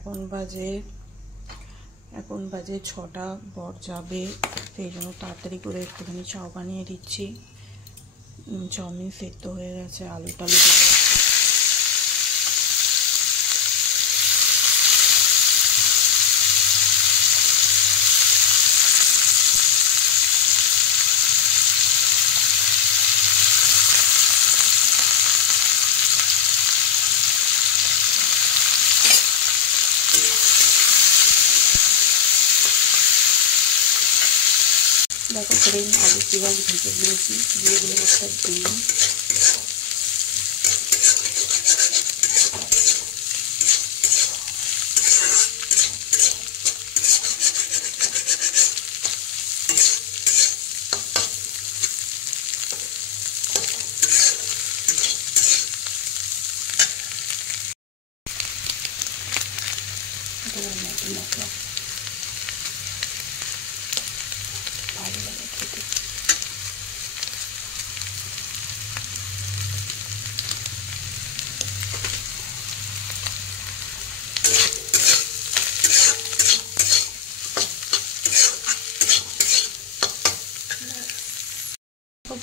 এখন বাজে 6টা, বর যাবে, সেই জন্য তাড়াতাড়ি করে একটুখানি চাউ বানিয়ে দিচ্ছি। চাউমিন সেদ্ধ হয়ে গেছে, আলু টালু দেখো ফ্রেন্ড, আলু পেঁয়াজ ভেজে দিয়েছি, দিয়ে দিলাম একটা ডিম। ম্যাগি মশলা ভালো লাগে খেতে।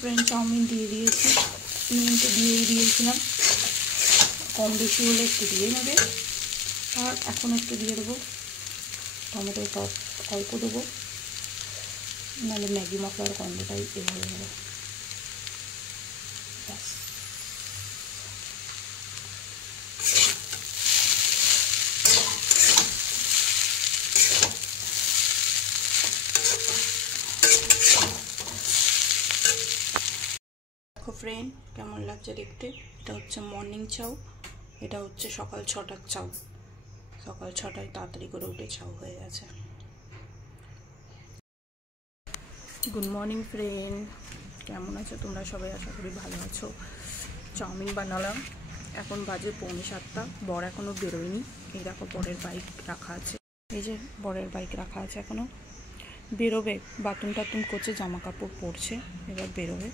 ফ্রেন্ড, চাউমিন দিয়ে দিয়েছি, নুন তো দিয়েই দিয়েছিলাম, কম বেশি হলে একটু দিয়ে নেবে। আর এখন একটু দিয়ে দেবো টমেটো সস, অল্প দেবো, নাহলে ম্যাগি মশলার গন্ধটাই হয়ে যাবে। ব্যাস, দেখো ফ্রেন্ড কেমন লাগছে দেখতে। এটা হচ্ছে মর্নিং চাউ, এটা হচ্ছে সকাল 6টার চাউ। সকাল 6টায় তাড়াতাড়ি করে উঠে চাউ হয়ে গেছে। গুড মর্নিং ফ্রেন্ড, কেমন আছো তোমরা সবাই? আশা করি ভালো আছো। চাউমিন বানালাম, এখন বাজে 6:45। বর এখনও বেরোয়নি। এই দেখো বরের বাইক রাখা আছে, এই যে বরের বাইক রাখা আছে, এখনও বেরোবে। বাথরুম টাথরুম করছে, জামা কাপড় পরছে, এবার বেরোবে।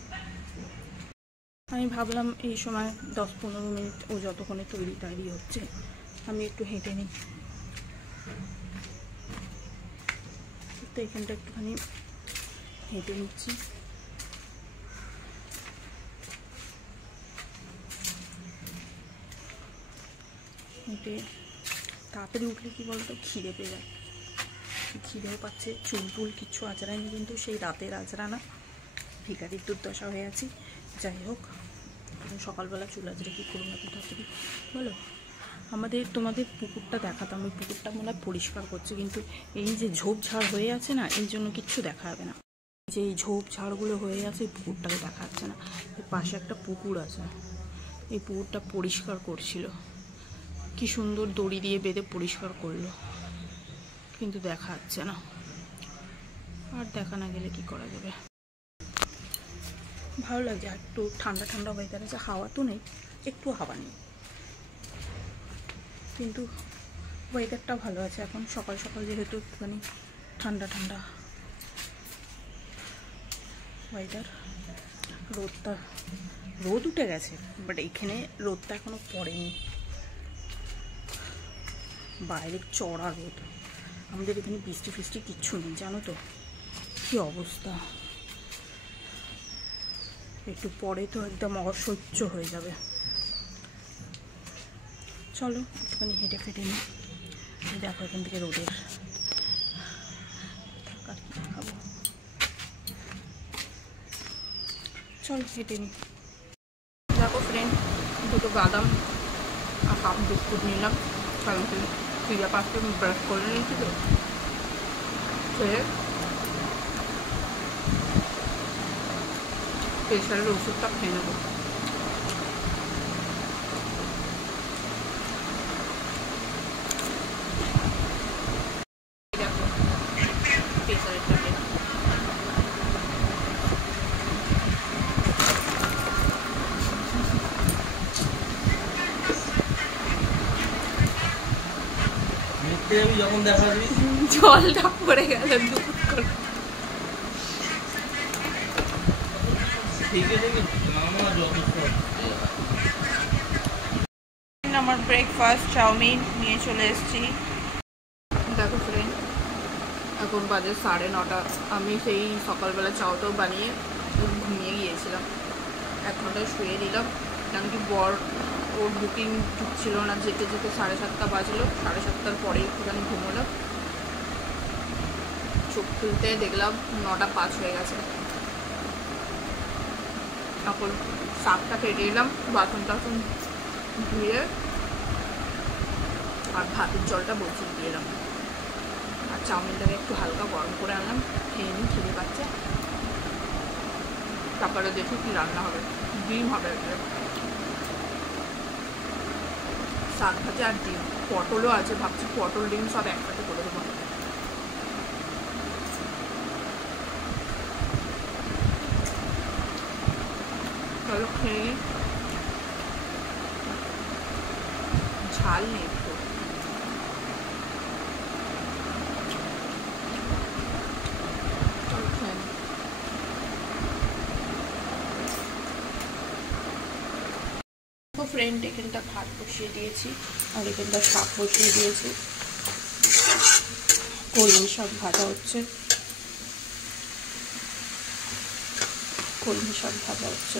আমি ভাবলাম এই সময় 10-15 মিনিট ও যতক্ষণে তৈরি হচ্ছে আমি একটু হেঁটে নিই। তো এখানটা একটুখানি হেঁটে নিচ্ছি। হেঁটে তাড়াতাড়ি উঠলে কী বলতো, খিদে পেয়ে যায়, খিদেও পাচ্ছে। চুল টুল কিচ্ছু আঁচড়ায়নি, কিন্তু সেই রাতের আঁচড়ানা, ভিখারির দুর্দশা হয়ে আছি। যাই হোক, সকালবেলা চুল আঁচড়ে কী করবো এত তাড়াতাড়ি বলো? তোমাদের পুকুরটা দেখাতাম, ওই পুকুরটা মনে হয় পরিষ্কার করছে, কিন্তু এই যে ঝোপঝাড় হয়ে আছে না, এই জন্য কিচ্ছু দেখা যাবে না। যে এই ঝোপঝাড়গুলো হয়ে আছে, এই পুকুরটাকে দেখা যাচ্ছে না। এর পাশে একটা পুকুর আছে, এই পুকুরটা পরিষ্কার করছিল, কি সুন্দর দড়ি দিয়ে বেঁধে পরিষ্কার করলো, কিন্তু দেখা যাচ্ছে না। আর দেখা না গেলে কি করা যাবে। ভালো লাগছে, একটু ঠান্ডা ঠান্ডা ওয়েদার আছে, হাওয়া তো নেই, একটু হাওয়া নেই, কিন্তু ওয়েদারটা ভালো আছে। এখন সকাল সকাল যেহেতু একটুখানি ঠান্ডা ঠান্ডা ওয়েদার। রোদ উঠে গেছে, বাট এখানে রোদটা এখনো পড়েনি, বাইরে চড়া রোদ। আমাদের এখানে বৃষ্টি ফিষ্টি কিচ্ছু নেই, জানো তো কি অবস্থা। একটু পরে তো একদম অসহ্য হয়ে যাবে। চলো একটুখানি হেঁটে ফেটে নিই। দেখো এখান থেকে রোদের থাকার কি দেখাবো, চলো হেঁটে নিই। দেখো ফ্রেন্ড, দুটো বাদাম আর হাফ বিস্কুট নিলাম, কারণ কি পিজা পাশে ব্রাশ করে নিয়েছি তো, প্রেশারের ওষুধটা খেয়ে নেবো। যখন দেখা জলটা পড়ে গেল দুধ করে। আমার ব্রেকফাস্ট চাউমিন নিয়ে চলে এসেছি। দেখো ফ্রেন্ড, এখন বাজে 9:30। আমি সেই সকালবেলা চাউটাও বানিয়ে ঘুমিয়ে গিয়েছিলাম। 1 ঘন্টা শুয়ে দিলাম, কারণ কি বর ওর বুকিং ঢুকছিল না, যেতে যেতে 7:30 বাজলো। 7:30টার পরে একটুখানি ঘুমোলাম, চোখ খুলতে দেখলাম 9:05 হয়ে গেছে। এখন শাকটা কেটে এলাম, বাসন টাসন ধুয়ে আর ভাতের জলটা বসিয়ে দিয়ে এলাম। আর চাউমিনটাকে একটু হালকা গরম করে আনলাম, খেয়ে নিই, খিদে পাচ্ছে। তারপরে দেখি কি রান্না হবে। ডিম হবে, শাক ভাজা আর ডিম, পটলও আছে, ভাবছি পটল ডিম সব একসাথে করে দেবো। চলো খেয়ে নিই। ঝাল নেই একটু। ফ্রেন্ড, এখানটা ভাত বসিয়ে দিয়েছি আর এখানটা শাক বসিয়ে দিয়েছি। কলমি শাক ভাজা হচ্ছে, কলমি শাক ভাজা হচ্ছে।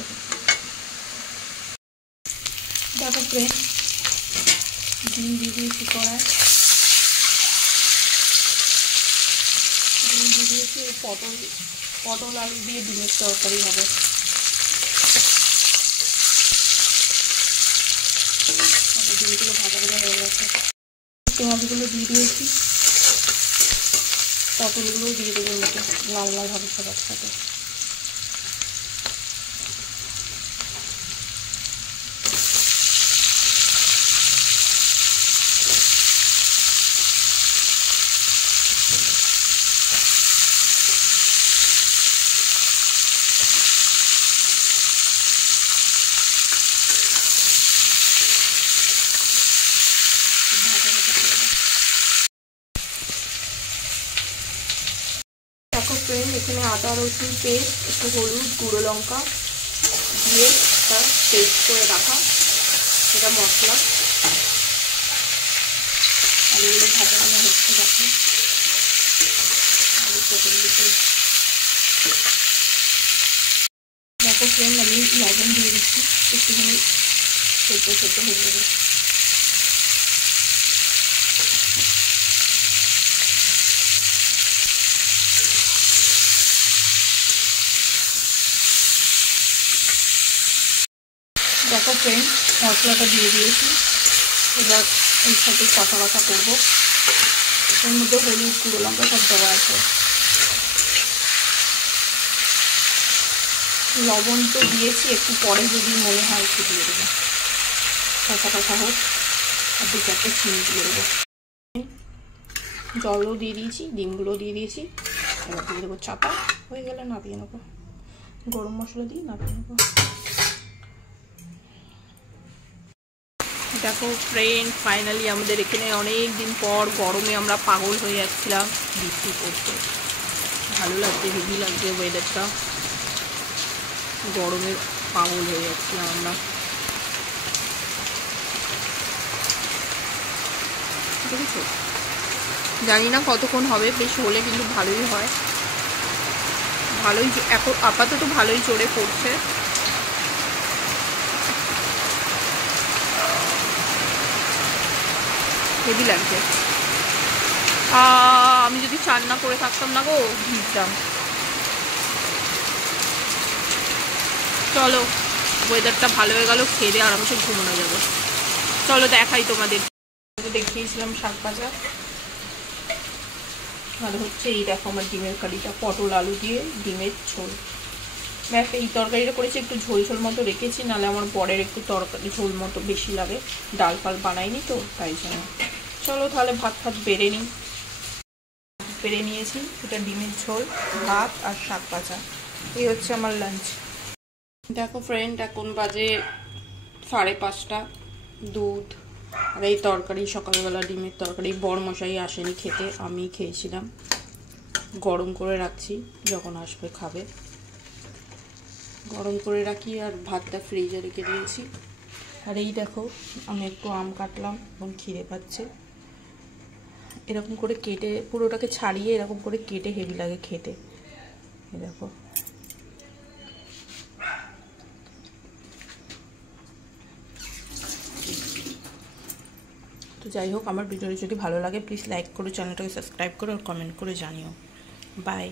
দেখো ফ্রেন্ড, ডিম দিয়ে দিয়েছি কড়ায়, ডিম দিয়ে দিয়েছি। পটল আলু দিয়ে ডিমের তরকারি হবে। ডিমগুলো ভাজা ভাজা হয়ে গেছে, পেঁয়াজগুলো দিয়ে দিয়েছি, পটলগুলোও দিয়ে দেবো মতো লাল লাল হবে সব একসাথে। দেখো ফ্রেন্ড, এখানে আদা রসুন পেস্ট, একটু হলুদ, গুঁড়ো লঙ্কা দিয়ে একটা পেস্ট করে রাখা, এটা মশলা। আলুগুলো ভাজা ভাজা হচ্ছে, দেখো আলু পটল দিতে। দেখো ফ্রেন্ড, আমি লবণ দিয়ে দিচ্ছি, একটুখানি সেদ্ধ সেদ্ধ হয়ে যাবে। দেখো ফ্রেন্ড, মশলাটা দিয়ে দিয়েছি, এবার এর সাথে কষা কষা করবো। এর মধ্যে হলুদ, গুঁড়ো লঙ্কা সব দেওয়া আছে। লবণ তো দিয়েছি, একটু পরে যদি মনে হয় একটু দিয়ে দেবো। কষা কষা হোক, আর 2-4টে চিনি দিয়ে দেবো। জলও দিয়ে দিয়েছি, ডিমগুলো দিয়ে দিয়েছি। এবার দিয়ে দেবো চাপা, হয়ে গেলে নামিয়ে নেবো। গরম মশলা দিয়ে নামিয়ে নেবো। দেখো ফ্রেন্ড, ফাইনালি আমাদের এখানে অনেক দিন পর গরমে আমরা পাগল হয়ে যাচ্ছিলাম, বৃষ্টি পড়ছে, ভালো লাগছে, হেভি লাগছে ওয়েদারটা। গরমে পাগল হয়ে যাচ্ছিলাম আমরা। দেখেছো, জানি না কতক্ষণ হবে, বেশ হলে কিন্তু ভালোই হয়। ভালোই এখন আপাতত ভালোই জোরে পড়ছে। হেভি লাগছে। আমি যদি চান না করে থাকতাম না গো, ভিজতাম। চলো, ওয়েদারটা ভালো হয়ে গেল, খেয়ে দিয়ে আরামসে ঘুমানো যাবে। চলো দেখাই তোমাদের। দেখিয়েছিলাম শাক ভাজা, আর হচ্ছে এই দেখো আমার ডিমের কারিটা, পটল আলু দিয়ে ডিমের ঝোল। ব্যাস, এই তরকারিটা করেছি, একটু ঝোল ঝোল মতো রেখেছি, নাহলে আমার বরের একটু তরকারি ঝোল মতো বেশি লাগে, ডাল ফাল বানাইনি তো তাই জন্য। চলো তাহলে ভাত ফাত বেড়ে নিই। বেড়ে নিয়েছি, এটা ডিমের ঝোল, ভাত আর শাক ভাজা। এই হচ্ছে আমার লাঞ্চ। দেখো ফ্রেন্ড, এখন বাজে 5:30, দুধ আর এই তরকারি, সকালবেলা ডিমের তরকারি। বরমশাই আসেনি খেতে, আমি খেয়েছিলাম। গরম করে রাখছি, যখন আসবে খাবে। গরম করে রাখি, আর ভাতটা ফ্রিজে রেখে দিয়েছি। আর এই দেখো, আমি একটু আম কাটলাম, এখন খিদে পাচ্ছে। এরকম করে কেটে পুরোটাকে ছাড়িয়ে এরকম করে কেটে হেভি লাগে খেতে। এই দেখো, তো যাই হোক, আমার ভিডিওটি যদি ভালো লাগে প্লিজ লাইক করো, চ্যানেলটাকে সাবস্ক্রাইব করো আর কমেন্ট করে জানিও। বাই।